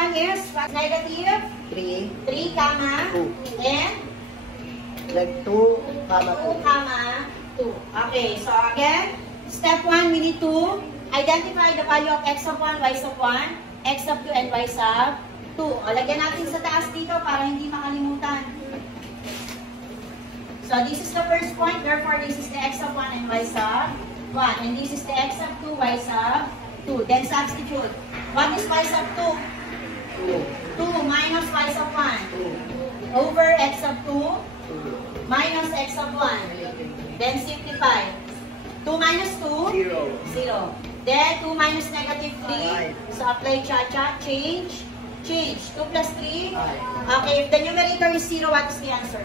one is negative 3, 3, comma 2. and Like 2, comma 2, comma 2. Okay, so again, step 1, we need to identify the value of x of 1, y of 1, x of 2, and y of 2. O, lagyan natin sa taas dito para hindi makalimutan. So, this is the first point. Therefore, this is the x of 1 and y of 1. And this is the x of 2, y of 2. Then substitute. What is y of 2? 2 minus y of 1 over x of 2 minus x of 1. Then simplify. 2 minus 2? 0. Then 2 minus negative 3. So apply cha-cha. Change. 2 plus 3. Okay, if the numerator is 0, what is the answer?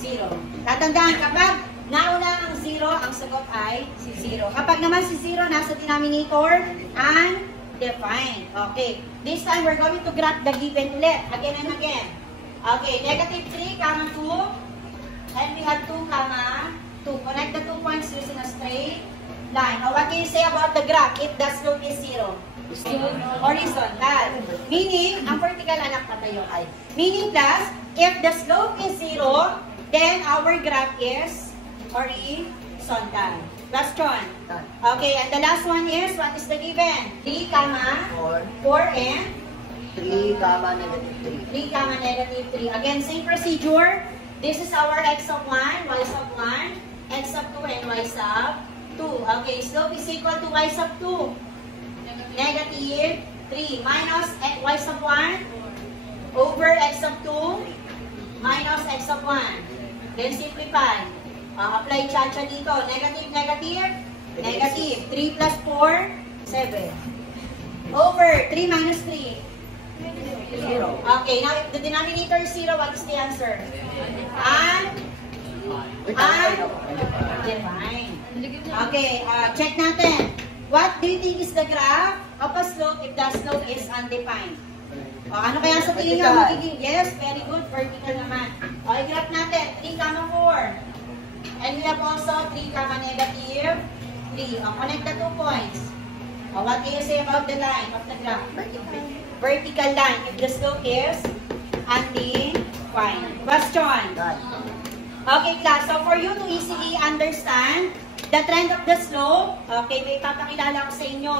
0. Tatandaan, kapag nauna ang 0, ang sagot ay 0. Kapag naman si 0 nasa denominator, undefined. Okay. This time, we're going to graph the given ulit. Again and again. Okay, negative 3, comma 2. And we have 2, comma 2. Connect the 2 points using a straight line. Now, what can you say about the graph if the slope is 0? Horizontal. Meaning, ang vertical anak na tayo ay. Meaning plus, if the slope is 0, then our graph is horizontal. Question. Okay, and the last one is, what is the given? 3, comma 4 and 3, comma negative 3. 3, comma negative 3. Again, same procedure. This is our x of 1, y of 1, x of 2, and y of 2. Okay, slope is equal to y of 2. Negative 3 minus y of 1 over x of 2 minus x of 1. Then simplify. Apply cha-cha dito. Negative, negative, negative. 3 plus 4, 7. Over 3 minus 3. 0. Okay, now if the denominator is 0, what is the answer? Undefined. Okay, check natin. What do you think is the graph of a slope if the slope is undefined? Ano kaya sa tingin nyo magiging? Yes, very good. Vertical naman. I-graph natin. 3, comma 4. And we have also 3, comma negative 3. Connect the 2 points. What can you say about the line of the graph? Vertical line if the slope is undefined. Question. Okay, class. So for you to easily understand the trend of the slope, okay, may papakilala ko sa inyo.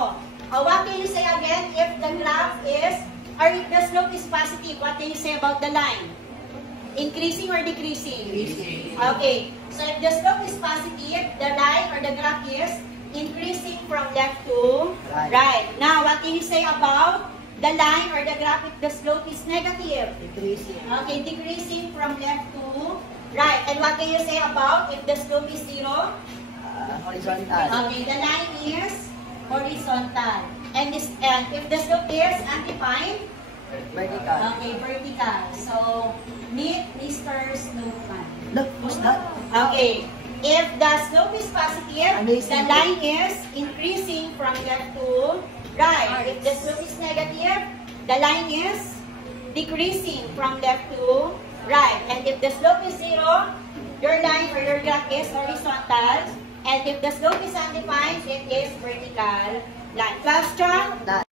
What can you say again if the graph is, or if the slope is positive, what can you say about the line? Increasing or decreasing? Decreasing. Okay. So if the slope is positive, the line or the graph is increasing from left to right. Now, what can you say about the line or the graph if the slope is negative? Decreasing. Okay, decreasing from left to right. And what can you say about if the slope is 0? Horizontal. Okay, the line is horizontal. And if the slope is undefined? Vertical. Okay, vertical. So, meet Mr. Snowman. Look, what's that? Okay. If the slope is positive, Amazing. the line is increasing from left to right. If the slope is negative, the line is decreasing from left to right. And if the slope is 0, your line or your graph is horizontal. And if the slope is undefined, it is vertical line. Question?